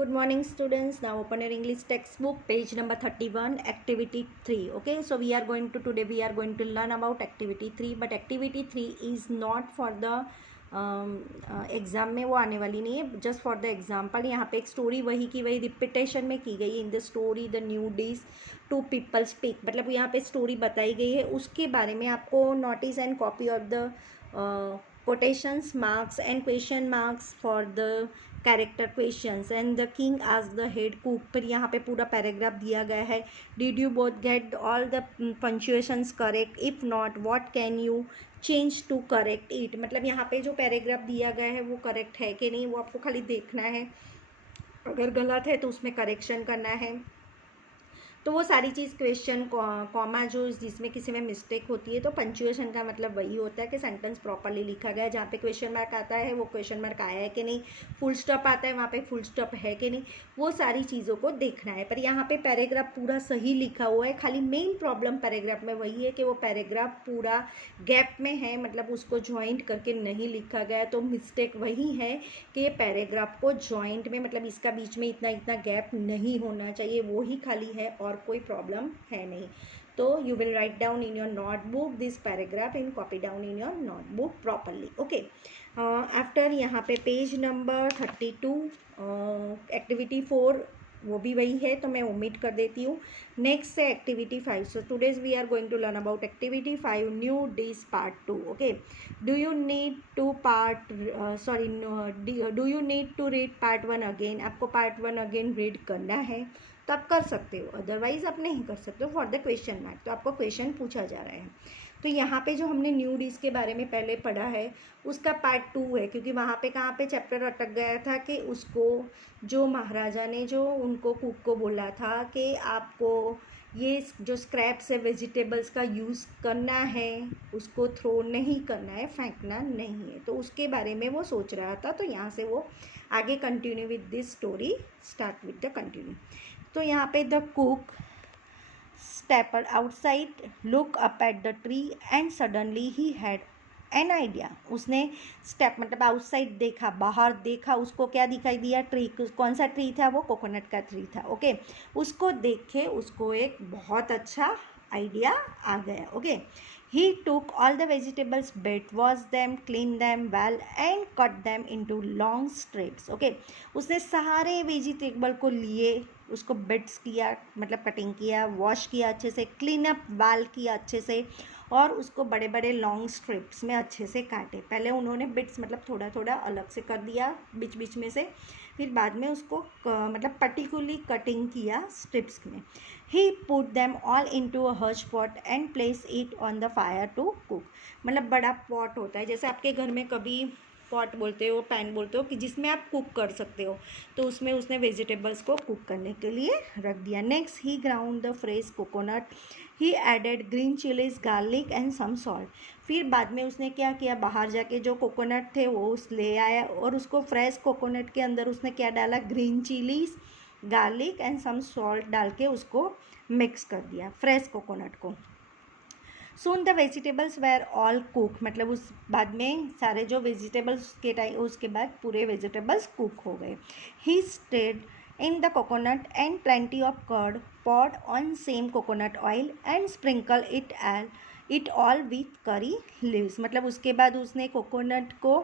Good morning, students. Now open your English textbook, page number 31, activity 3. Okay, so today we are going to learn about activity 3, but activity 3 is not for the exam में वो आने वाली नहीं है, just for the example. यहाँ पे एक story वही की वही रिपीटेशन में की गई है. In the story the new dish to people speak, मतलब यहाँ पे स्टोरी बताई गई है, उसके बारे में आपको notice and copy of the quotations marks and question marks for the character questions and the king asked the head cook. फिर यहाँ पे पूरा पैराग्राफ दिया गया है. Did you both get all the punctuations correct? If not, what can you change to correct it? मतलब यहाँ पे जो पैराग्राफ दिया गया है वो करेक्ट है कि नहीं, वो आपको खाली देखना है. अगर गलत है तो उसमें करेक्शन करना है. तो वो सारी चीज़ क्वेश्चन कॉमा जो जिसमें किसी में मिस्टेक होती है, तो पंचुएशन का मतलब वही होता है कि सेंटेंस प्रॉपरली लिखा गया है. जहाँ पे क्वेश्चन मार्क आता है वो क्वेश्चन मार्क आया है कि नहीं, फुल स्टॉप आता है वहाँ पे फुल स्टॉप है कि नहीं, वो सारी चीज़ों को देखना है. पर यहाँ पे पैराग्राफ पूरा सही लिखा हुआ है. खाली मेन प्रॉब्लम पैराग्राफ में वही है कि वो पैराग्राफ पूरा गैप में है, मतलब उसको ज्वाइंट करके नहीं लिखा गया. तो मिस्टेक वही है कि ये पैराग्राफ को ज्वाइंट में, मतलब इसका बीच में इतना इतना गैप नहीं होना चाहिए, वो ही खाली है और कोई प्रॉब्लम है नहीं. तो you will write down in your notebook this paragraph in copy down in your notebook properly. Okay, after यहाँ पे पेज नंबर 32 एक्टिविटी 4 वो भी वही है, तो मैं ओमिट कर देती हूँ. नेक्स्ट है activity 5. So today's we are going to learn about activity 5 new dish part 2. Okay, do you need to read part 1 again. आपको पार्ट 1 अगेन रीड करना है तो आप कर सकते हो, अदरवाइज आप नहीं कर सकते हो फॉर द क्वेश्चन मार्क. तो आपको क्वेश्चन पूछा जा रहा है. तो यहाँ पे जो हमने न्यू डिश के बारे में पहले पढ़ा है उसका पार्ट 2 है, क्योंकि वहाँ पे कहाँ पे चैप्टर अटक गया था कि उसको जो महाराजा ने जो उनको कुक को बोला था कि आपको ये जो स्क्रैप्स है वेजिटेबल्स का यूज़ करना है, उसको थ्रो नहीं करना है, फेंकना नहीं है, तो उसके बारे में वो सोच रहा था. तो यहाँ से वो आगे continue with this story, start with the continue. तो यहाँ पे the cook stepped outside, look up at the tree and suddenly he had an idea. उसने स्टेप मतलब आउटसाइड देखा, बाहर देखा, उसको क्या दिखाई दिया, ट्री. कौन सा ट्री था वो, कोकोनट का ट्री था. ओके, उसको देख के उसको एक बहुत अच्छा आइडिया आ गया. Okay, he took all the vegetables bit, washed them, cleaned them well and cut them into long strips. okay, उसने सारे वेजिटेबल को लिए, उसको बिट्स किया, मतलब कटिंग किया, वॉश किया अच्छे से, क्लीन अप वाल किया अच्छे से, और उसको बड़े बड़े लॉन्ग स्ट्रिप्स में अच्छे से काटे. पहले उन्होंने बिट्स मतलब थोड़ा थोड़ा अलग से कर दिया बीच बीच में से, फिर बाद में उसको मतलब पर्टिकुलरली कटिंग किया स्ट्रिप्स में. He put them all into a huge pot and place it on the fire to cook. मतलब बड़ा पॉट होता है, जैसे आपके घर में कभी पॉट बोलते हो, पैन बोलते हो, कि जिसमें आप कुक कर सकते हो, तो उसमें उसने वेजिटेबल्स को कुक करने के लिए रख दिया. Next he ground the fresh coconut, he added green chillies, garlic and some salt. फिर बाद में उसने क्या किया, बाहर जाके जो कोकोनट थे वो उस ले आया, और उसको फ्रेश कोकोनट के अंदर उसने क्या डाला, green chillies, garlic and some salt डाल के उसको मिक्स कर दिया फ्रेश कोकोनट को. Soon the vegetables were all cook, मतलब उस बाद में सारे जो वेजिटेबल्स के टाइम उसके बाद पूरे वेजिटेबल्स कुक हो गए. He stirred in the coconut and plenty of curd poured on same coconut oil and sprinkle it all with curry leaves. मतलब उसके बाद उसने कोकोनट को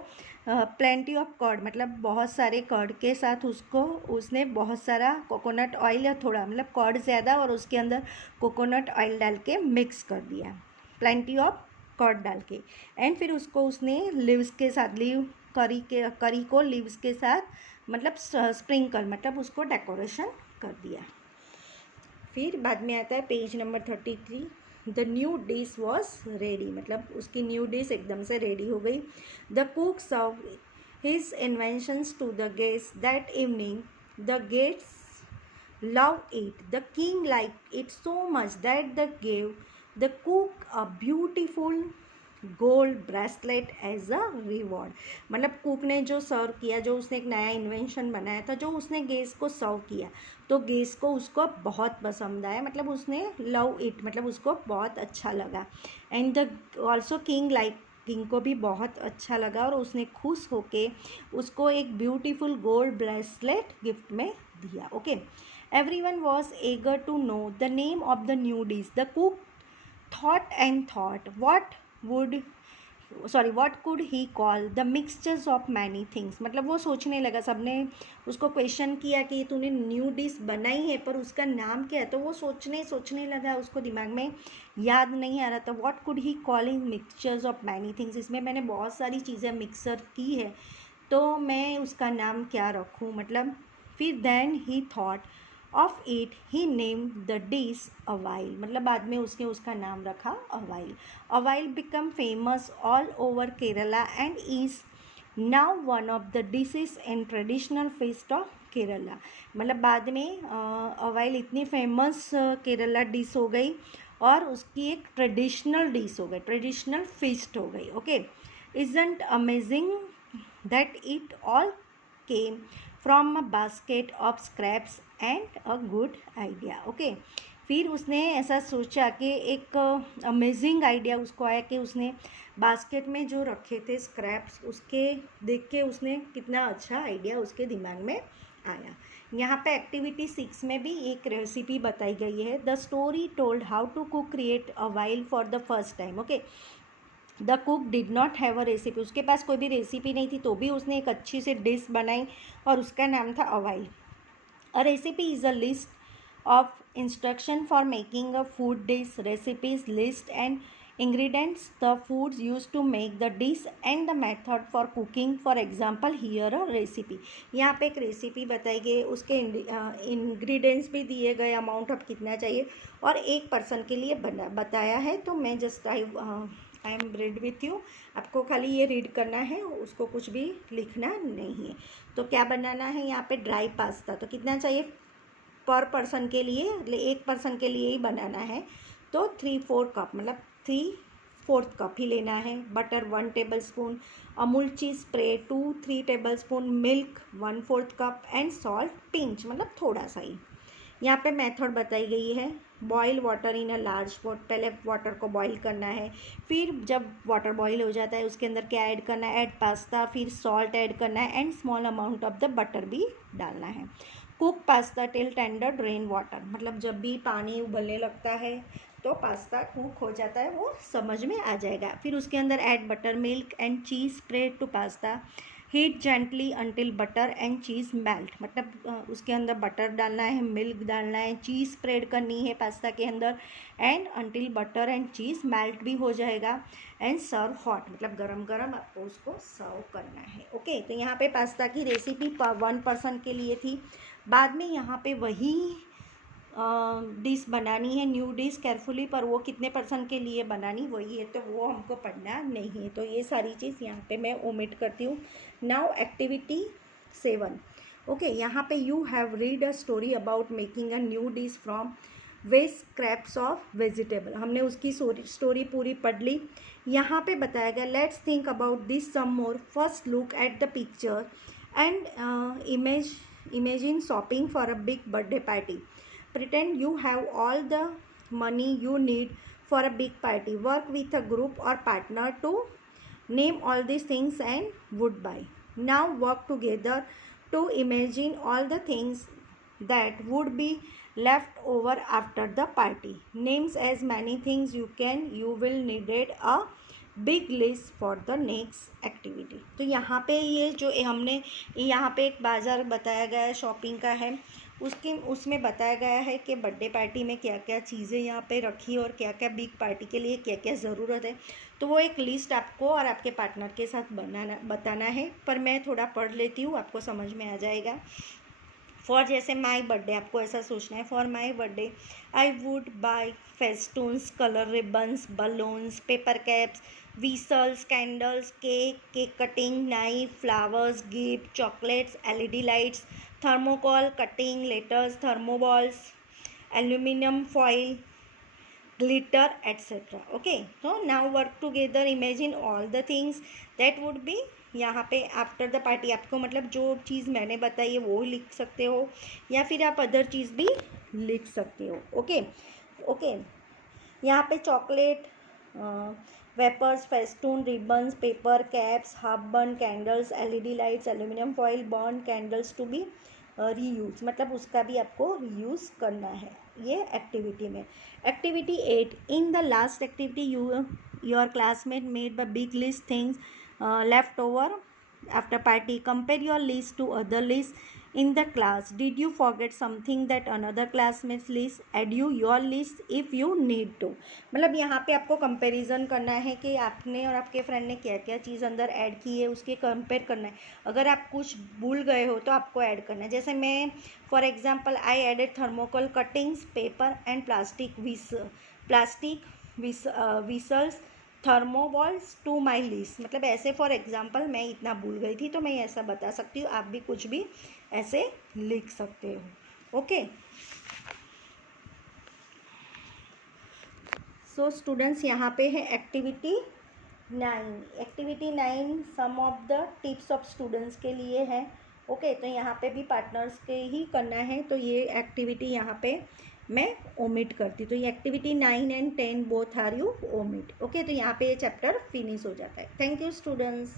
प्लेंटी ऑफ कर्ड मतलब बहुत सारे कर्ड के साथ उसने बहुत सारा कोकोनट ऑयल या थोड़ा मतलब कर्ड ज़्यादा और उसके अंदर कोकोनट ऑयल डाल के मिक्स कर दिया, प्लेंटी ऑफ कर्ड डाल के. एंड फिर उसको उसने लीव्स के साथ, करी को लीव्स के साथ मतलब स्प्रिंकल मतलब उसको डेकोरेशन कर दिया. फिर बाद में आता है page number 33. The new dish was ready, मतलब उसकी न्यू डिश एकदम से रेडी हो गई. The cook serve his inventions to the guest that evening. The guests love it. The king like it so much that the gave the cook a beautiful gold bracelet as a reward. मतलब cook ने जो सर्व किया, जो उसने एक नया invention बनाया था, जो उसने गेस्ट को सर्व किया, तो गेस्ट को उसको बहुत पसंद आया, मतलब उसने लव इट मतलब उसको बहुत अच्छा लगा. And the also king like king को भी बहुत अच्छा लगा और उसने खुश होके उसको एक ब्यूटीफुल गोल्ड ब्रेसलेट गिफ्ट में दिया. Okay, everyone was eager to know the name of the new dish. The cook thought what could he call the mixtures of many things. मतलब वो सोचने लगा, सबने उसको क्वेश्चन किया कि तूने न्यू डिश बनाई है पर उसका नाम क्या है, तो वो सोचने लगा, उसको दिमाग में याद नहीं आ रहा था. What could he call in mixtures of many things, इसमें मैंने बहुत सारी चीज़ें मिक्सर की है तो मैं उसका नाम क्या रखूँ. मतलब फिर then he thought of it he named the dish Avial. मतलब बाद में उसने उसका नाम रखा Avial. Avial become famous all over Kerala and is now one of the dishes in traditional feast of Kerala. मतलब बाद में अवाइल इतनी फेमस केरला डिश हो गई और उसकी एक ट्रेडिशनल डिश हो गई, ट्रेडिशनल feast हो गई. Okay, isn't amazing that it all came from a basket of scraps and a good idea. Okay, फिर उसने ऐसा सोचा कि एक अमेजिंग आइडिया उसको आया कि उसने बास्केट में जो रखे थे स्क्रैप्स, उसके देख के उसने कितना अच्छा आइडिया उसके दिमाग में आया. यहाँ पे एक्टिविटी 6 में भी एक रेसिपी बताई गई है. The story told how to cook create a while for the first time. Okay, the cook did not have a recipe. उसके पास कोई भी रेसिपी नहीं थी तो भी उसने एक अच्छी सी डिश बनाई और उसका नाम था Avial. A recipe is a list of instruction for making a food dish. Recipes list and ingredients, the foods used to make the dish and the method for cooking. For example, here a recipe. यहाँ पे एक recipe बताई गई, उसके ingredients भी दिए गए, amount of कितना चाहिए और एक पर्सन के लिए बताया है. तो मैं just I am read with you. आपको खाली ये रीड करना है, उसको कुछ भी लिखना नहीं है. तो क्या बनाना है यहाँ पे, ड्राई पास्ता. तो कितना चाहिए पर पर्सन के लिए, एक पर्सन के लिए ही बनाना है तो 3/4 कप, मतलब 3/4 कप ही लेना है. Butter 1 table spoon, Amul cheese spray 2-3 table spoon, milk 1/4 cup and salt pinch, मतलब थोड़ा सा ही. यहाँ पे मेथड बताई गई है. Boil water in a large pot. पहले वाटर को बॉईल करना है, फिर जब वाटर बॉईल हो जाता है उसके अंदर क्या ऐड करना है, ऐड पास्ता, फिर सॉल्ट ऐड करना है and small amount of the butter भी डालना है. Cook pasta till tender drain water. मतलब जब भी पानी उबलने लगता है तो पास्ता कुक हो जाता है, वो समझ में आ जाएगा. फिर उसके अंदर add butter milk and cheese spread to pasta. Heat gently until butter and cheese melt. मतलब उसके अंदर बटर डालना है, मिल्क डालना है, चीज़ स्प्रेड करनी है पास्ता के अंदर and until butter and cheese melt भी हो जाएगा. एंड सर्व हॉट, मतलब गरम गरम आपको उसको सर्व करना है. ओके, तो यहाँ पे पास्ता की रेसिपी 1 पर्सन के लिए थी. बाद में यहाँ पे वही डिश बनानी है, न्यू डिश केयरफुली, पर वो कितने पर्सन के लिए बनानी वही है तो वो हमको पढ़ना नहीं है. तो ये सारी चीज़ यहाँ पे मैं ओमिट करती हूँ. Now activity 7. ओके, यहाँ पे you have read a story about making a new dish from waste scraps of vegetable. हमने उसकी स्टोरी पूरी पढ़ ली. यहाँ पे बताया गया let's think about this some more. First look at the picture and imagine shopping for a big birthday party. Pretend you have all the money you need for a big party. Work with a group or partner to name all these things and would buy. Now work together to imagine all the things that would be left over after the party. Names as many things you can. You will need a big list for the next activity. तो यहाँ पे ये जो हमने यहाँ पे एक बाज़ार बताया गया है, शॉपिंग का है, उसमें बताया गया है कि बर्थडे पार्टी में क्या क्या चीज़ें यहाँ पे रखी और क्या क्या बिग पार्टी के लिए क्या क्या ज़रूरत है. तो वो एक लिस्ट आपको और आपके पार्टनर के साथ बताना है. पर मैं थोड़ा पढ़ लेती हूँ, आपको समझ में आ जाएगा. फॉर जैसे माई बर्थडे, आपको ऐसा सोचना है, for my birthday I would buy festoons, colour ribbons, balloons, paper caps, whistles, candles, cake cutting knife, flowers, gift, chocolates, LED lights, thermocol, cutting letters, thermoballs, aluminium foil, glitter, etc. Okay, so now work together, imagine all the things that would be यहाँ पे after the party. आपको मतलब जो चीज़ मैंने बताई है वो लिख सकते हो या फिर आप अदर चीज़ भी लिख सकते हो. ओके, यहाँ पे chocolate, wrappers, festoon, ribbons, paper, caps, half burn candles, LED lights, aluminium foil, burn candles to be reuse, मतलब उसका भी आपको रीयूज़ करना है ये एक्टिविटी में। Activity 8, in the last activity your classmate made the big list things left over after party. Compare your list to other lists in the class. Did you forget something that another classmates list? Add your list if you need to. मतलब यहाँ पे आपको comparison करना है कि आपने और आपके फ्रेंड ने क्या क्या चीज़ अंदर ऐड की है, उसके कंपेयर करना है। अगर आप कुछ भूल गए हो तो आपको ऐड करना है। जैसे मैं for example I added thermocol cuttings, paper and plastic whistles, thermoballs to my list. मतलब ऐसे फॉर एग्जांपल मैं इतना भूल गई थी तो मैं ऐसा बता सकती हूँ, आप भी कुछ भी ऐसे लिख सकते हो। ओके, सो स्टूडेंट्स यहाँ पे है activity 9। Activity 9 some of the tips of students के लिए है। ओके, तो यहाँ पे भी पार्टनर्स के ही करना है, तो ये एक्टिविटी यहाँ पे मैं ओमिट करती, तो ये activity 9 and 10 both are you omit. Okay, तो यहाँ पे ये चैप्टर फिनिश हो जाता है। Thank you students.